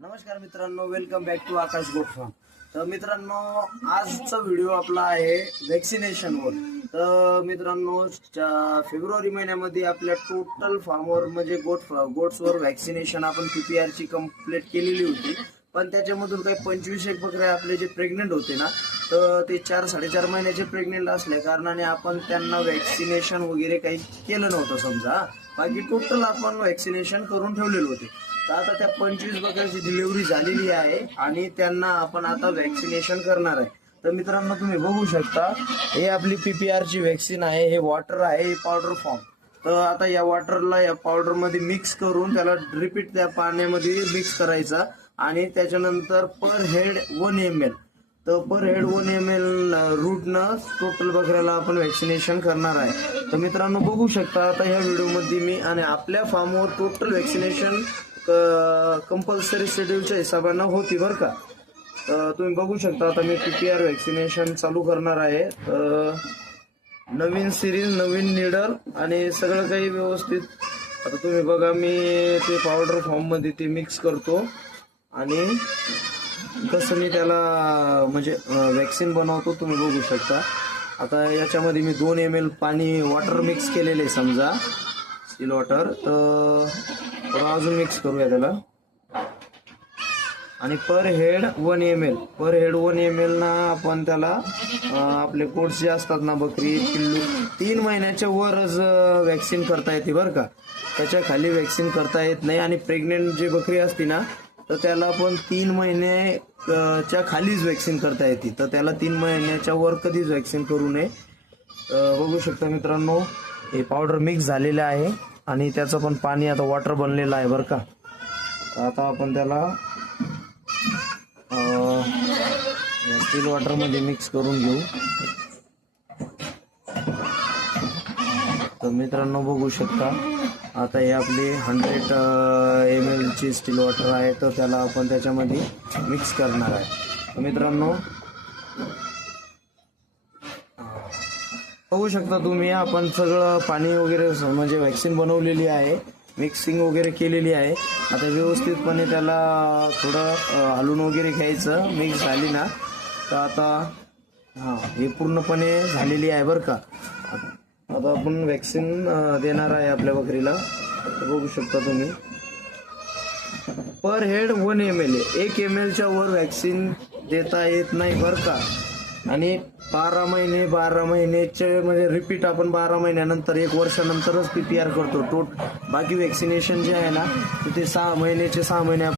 नमस्कार मित्रांनो, welcome back to Akash goat farm. तर मित्रांनो, आजचा व्हिडिओ आपला आहे वॅक्सिनेशनवर. तर मित्रांनो, फेब्रुवारी महिन्यामध्ये आपल्या टोटल फार्मवर म्हणजे गोट्सवर वॅक्सिनेशन आपण PPR ची कंप्लीट केलेली होती. पण त्याच्यामधून काही 25 बकऱ्या आपले जे प्रेग्नेंट होते ना, तर ते 4-4.5 महिन्याचे प्रेग्नेंट असल्या कारणाने आपण त्यांना वॅक्सिनेशन वगैरे काही केलं नव्हतं समजा. बाकी टोटल आपण वॅक्सिनेशन करून ठेवलेले होते. तर आता त्या 25 बकऱ्याची डिलिव्हरी झालेली आहे आणि त्यांना आपण आता वॅक्सिनेशन करणार आहे. तर मित्रांनो, तुम्ही बघू शकता, हे आपली PPR ची वॅक्सिन आहे. हे वॉटर आहे, हे पावडर फॉर्म. तर आता या वॉटरला या पावडर मध्ये मिक्स करून त्याला रिपीट त्या पाण्यामध्ये मिक्स करायचा आणि त्याच्यानंतर पर हेड 1 ml. तर पर हेड 1 ml रूटनं टोटल बकऱ्याला आपण वॅक्सिनेशन करणार आहे. तर मित्रांनो, बघू शकता आता ह्या व्हिडिओमध्ये मी आणि आपल्या फार्मवर टोटल वॅक्सिनेशन कंपल्सरी शेड्यूलच्या हिशोबानं होती बरं का. तुम्ही बघू शकता आता मी PPR वॅक्सिनेशन चालू करणार आहे. नवीन सिरीज, नवीन निडल आणि सगळं काही व्यवस्थित. आता तुम्ही बघा, मी ते पावडर फॉर्म मध्ये ते मिक्स करतो आणि कसं मी त्याला म्हणजे वॅक्सिन बनवतो तुम्ही बघू शकता. आता याच्यामध्ये मी 2 ml पाणी वॉटर मिक्स केलेले समजा, स्टील वॉटर. तर थोडं अजून मिक्स करूया त्याला आणि पर हेड 1 ml ना आपण त्याला आपले कोट्स जे असतात ना, बकरी पिल्लू 3 महिन्याच्या वरच वॅक्सिन करता येते बरं का. त्याच्या खाली वॅक्सिन करता येत नाही. आणि प्रेग्नेंट जी बकरी असते ना, तर त्याला पण 3 महिन्याच्या खालीच वॅक्सिन करता येते. तर त्याला 3 महिन्याच्या वर कधीच वॅक्सिन करू नये. बघू शकता मित्रांनो, हे पावडर मिक्स झालेलं आहे आणि त्याचं पण पाणी आता वॉटर बनलेलं आहे बरं का. आता आपण त्याला स्टील वॉटर मध्ये मिक्स करून घेऊ. तर मित्रांनो, बघू शकता आता हे आपली 100 ml ची स्टील वॉटर आहे. तर त्याला आपण त्याच्यामध्ये मिक्स करणार आहे. तर मित्रांनो, बघू शकता तुम्ही, आपण सगळं पाणी वगैरे म्हणजे वॅक्सिन बनवलेली आहे, मिक्सिंग वगैरे केलेली आहे. आता व्यवस्थितपणे त्याला थोडं हलवून वगैरे घ्यायचं. मिक्स झाली ना, तर आता हे पूर्णपणे झालेली आहे बरं का. आता आपण वॅक्सिन देणार आहे आपल्या बकरीला. तर बघू शकता तुम्ही, पर हेड 1 ml 1 ml च्या वर वॅक्सिन देता येत नाही बरं का. आणि 12 महिन्याचे म्हणजे रिपीट आपण 12 महिन्यानंतर 1 वर्षानंतरच PPR करतो. बाकी वॅक्सिनेशन जे आहे ना, ते 6 महिने